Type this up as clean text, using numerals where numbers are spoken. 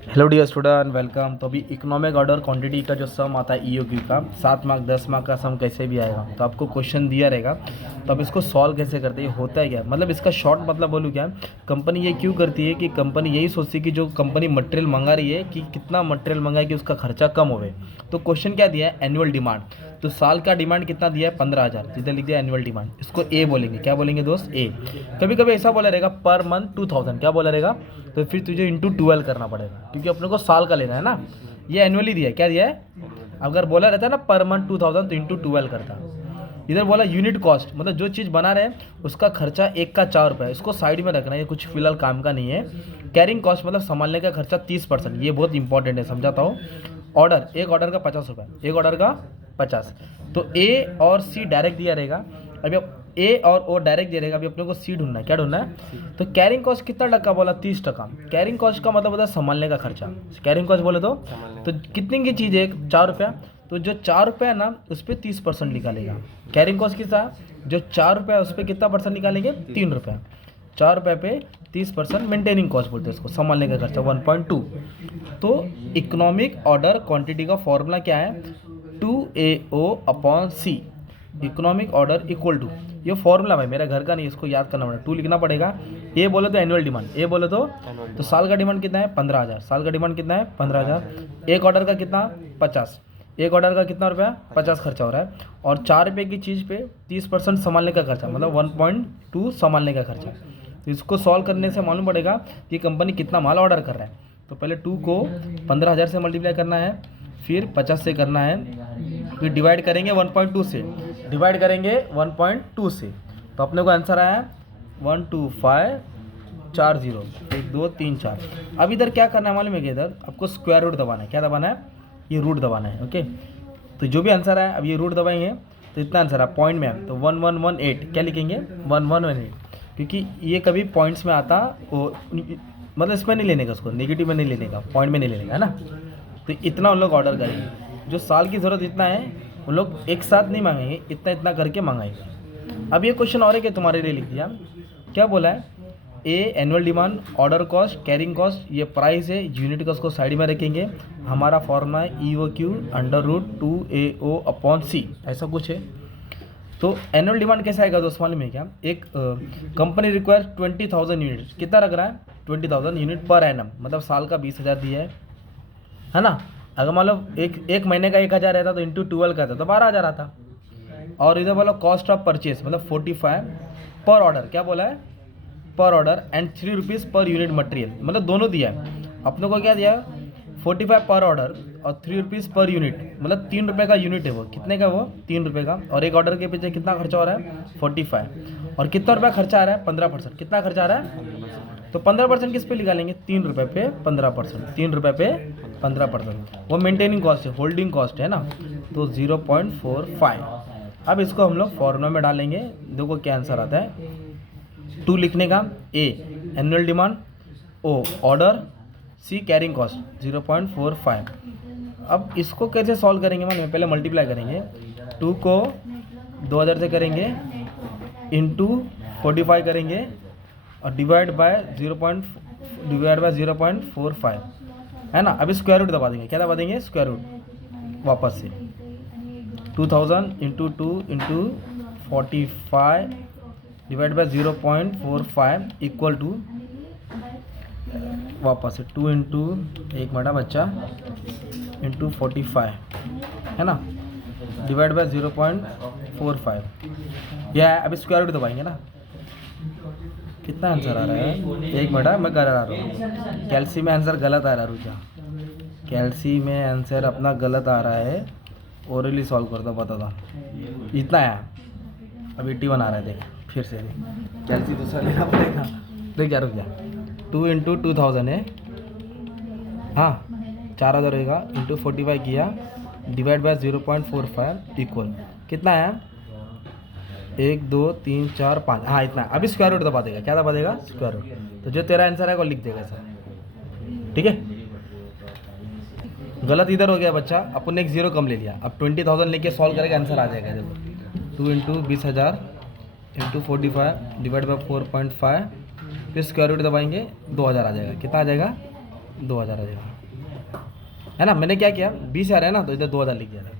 Hello dear student, welcome. तो अभी economic order quantity का जो सम आता है ईओक्यू का 7 मार्क 10 मार्क का सम कैसे भी आएगा, तो आपको क्वेश्चन दिया रहेगा। तो अब इसको सॉल्व कैसे करते हैं, होता है क्या, मतलब इसका शॉर्ट मतलब बोलूँ क्या, कंपनी ये क्यों करती है कि कंपनी यही सोचती है कि जो कंपनी मटेरियल मंगा रही है कि कितना मटेरियल मंगाए कि उसका खर्चा कम होवे। तो क्वेश्चन क्या दिया है, एनुअल डिमांड। तो साल का डिमांड कितना दिया है, 15,000। इधर लिख दिया एनुअल डिमांड, इसको ए बोलेंगे। क्या बोलेंगे दोस्त, ए। कभी कभी ऐसा बोला रहेगा पर मंथ 2,000, क्या बोला रहेगा, तो फिर तुझे इंटू 12 करना पड़ेगा क्योंकि अपने को साल का लेना है ना। ये एनुअली दिया है, क्या दिया है, अगर बोला रहता है ना पर मंथ 2,000 तो इंटू 12 करता। इधर बोला यूनिट कॉस्ट, मतलब जो चीज़ बना रहे हैं उसका खर्चा एक का 4 रुपये, इसको साइड में रखना है, ये कुछ फिलहाल काम का नहीं है। कैरिंग कॉस्ट मतलब संभालने का खर्चा 30%, ये बहुत इंपॉर्टेंट है, समझाता हूँ। ऑर्डर, एक ऑर्डर का 50 रुपये, एक ऑर्डर का 50। तो ए और सी डायरेक्ट दिया रहेगा। अभी ए और ओ डायरेक्ट दे रहेगा, अभी अपने को सी ढूंढना है। क्या ढूंढना है, तो कैरिंग कॉस्ट कितना टक्का बोला, 30%। कैरिंग कॉस्ट का मतलब होता है संभालने का खर्चा। कैरिंग कॉस्ट बोले तो कितने की चीज़ है, 4 रुपया। तो जो 4 रुपया ना उस पर 30% निकालेगा। कैरिंग कॉस्ट कितना, जो 4 रुपया उस पर कितना परसेंट निकालेंगे, 3 रुपया। 4 रुपये पे 30%। मेंटेनिंग कॉस्ट बोलते हैं इसको, संभालने का खर्चा 1.2। तो इकोनॉमिक ऑर्डर क्वांटिटी का फॉर्मूला क्या है, 2AO/C। Economic order equal to, ये फॉर्मूला भाई मेरा घर का नहीं, इसको याद करना पड़ेगा, 2 लिखना पड़ेगा। ए बोले तो एनुअल डिमांड, ए बोले तो साल का डिमांड कितना है, 15,000। साल का डिमांड कितना है, 15,000। एक ऑर्डर का कितना, 50। एक ऑर्डर का कितना रुपया, 50 खर्चा हो रहा है। और 4 रुपये की चीज़ पे 30% संभालने का खर्चा, मतलब 1.2 संभालने का खर्चा। तो इसको सॉल्व करने से मालूम पड़ेगा कि कंपनी कितना माल ऑर्डर कर रहा है। तो पहले 2 को 15,000 से मल्टीप्लाई करना है, फिर 50 से करना है, फिर डिवाइड करेंगे 1.2 से, डिवाइड करेंगे 1.2 से। तो अपने को आंसर आया 12540, 1 2 3 4। अब इधर क्या करना है मालूम है कि इधर आपको स्क्वायर रूट दबाना है। क्या दबाना है, ये रूट दबाना है। ओके, तो जो भी आंसर आया, अब ये रूट दबाएंगे तो इतना आंसर है पॉइंट में है, तो 1118। क्या लिखेंगे, 1118, क्योंकि ये कभी पॉइंट्स में आता वो, मतलब इसमें नहीं लेने का, उसको नेगेटिव में नहीं लेने का, पॉइंट में नहीं लेने का, है ना। तो इतना उन लोग ऑर्डर करेंगे, जो साल की ज़रूरत इतना है उन लोग एक साथ नहीं मांगेंगे, इतना इतना करके मांगेंगे। अब ये क्वेश्चन और है कि तुम्हारे लिए लिख दिया, क्या बोला है, A annual demand, order cost, carrying cost, ये प्राइस है, यूनिट कॉस्ट को साइड में रखेंगे। हमारा फॉर्मूला है EOQ √2AO/C, ऐसा कुछ है। तो एनुअल डिमांड कैसा आएगा दोस्त मालूम है क्या, एक कंपनी रिक्वायर 20,000 यूनिट, कितना रख रहा है, 20,000 यूनिट पर एनम, मतलब साल का 20,000 दिया है ना। अगर मान लो एक महीने का 1,000 रहता तो इंटू 12 का था तो 12,000 आता। और इधर बोला कॉस्ट ऑफ परचेस मतलब 45 पर ऑर्डर, क्या बोला है, पर order, and 3 rupees per unit material, मतलब दोनों दिया है। अपने को क्या दिया, 45 पर ऑर्डर और 3 रुपीज़ पर यूनिट, मतलब 3 रुपये का यूनिट है वो, कितने का वो, 3 रुपये का। और एक ऑर्डर के पीछे कितना खर्चा हो रहा है, 45। और कितना रुपया खर्चा आ रहा है, 15%। कितना खर्चा आ रहा है, तो 15% किस पे निकालेंगे, 3 रुपये पे 15%, 3 रुपये पे 15%। वो मेंटेनिंग कॉस्ट है, होल्डिंग कॉस्ट है ना, तो 0.45। अब इसको हम लोग फॉर्मूला में डालेंगे, देखो क्या आंसर आता है। 2 लिखने का, ए एनुअल डिमांड, ओ ऑर्डर, सी कैरिंग कॉस्ट 0.45। अब इसको कैसे सॉल्व करेंगे, मालूम, पहले मल्टीप्लाई करेंगे, 2 को 2,000 से करेंगे, इंटू 45 करेंगे, और डिवाइड बाय 0.45, है ना। अभी स्क्वायर रूट दबा देंगे, क्या दबा देंगे, स्क्वायर रूट वापस से। 2,000 into 2 into 45 divide by 0.45 equal to, वापस से 2 इंटू, एक मिनट बच्चा, इंटू 45, है ना, डिवाइड बाय 0.45। यह है, अभी स्क्वायर रूट दबाएंगे ना, कितना आंसर आ रहा है, एक मिनट मैं कर रहा हूँ। कैल्सी में आंसर गलत आ रहा है, रुझा, कैल्सी में आंसर अपना गलत आ रहा है, ओरली सॉल्व करता पता था, इतना आया, अब 81 आ रहा है, देख फिर से कैल्सी दूसरा लेना पड़ेगा। देख यार, रुक जा, 2 इंटू 2,000 है, हाँ 4,000 होगा, इंटू 45 किया, डिवाइड बाय 0.45 इक्वल कितना है, 1 2 3 4 5, हाँ इतना। अभी स्क्वायर रूट दबा देगा, क्या दबा देगा, स्क्वायर रूट। तो जो तेरा आंसर है वो लिख देगा सर, ठीक है। गलत इधर हो गया बच्चा, अपन ने एक 0 कम ले लिया। अब 20,000 लेके सॉल्व करेगा, आंसर आ जाएगा। देखो 2 इंटू 20,000 इंटू 45 डिवाइड बाई 4.5, फिर स्क्वायर रूट दबाएंगे, 2,000 आ जाएगा। कितना आ जाएगा, 2000 आ जाएगा, है ना। मैंने क्या किया 20,000 है ना, तो इधर 2000 लिख दिया था।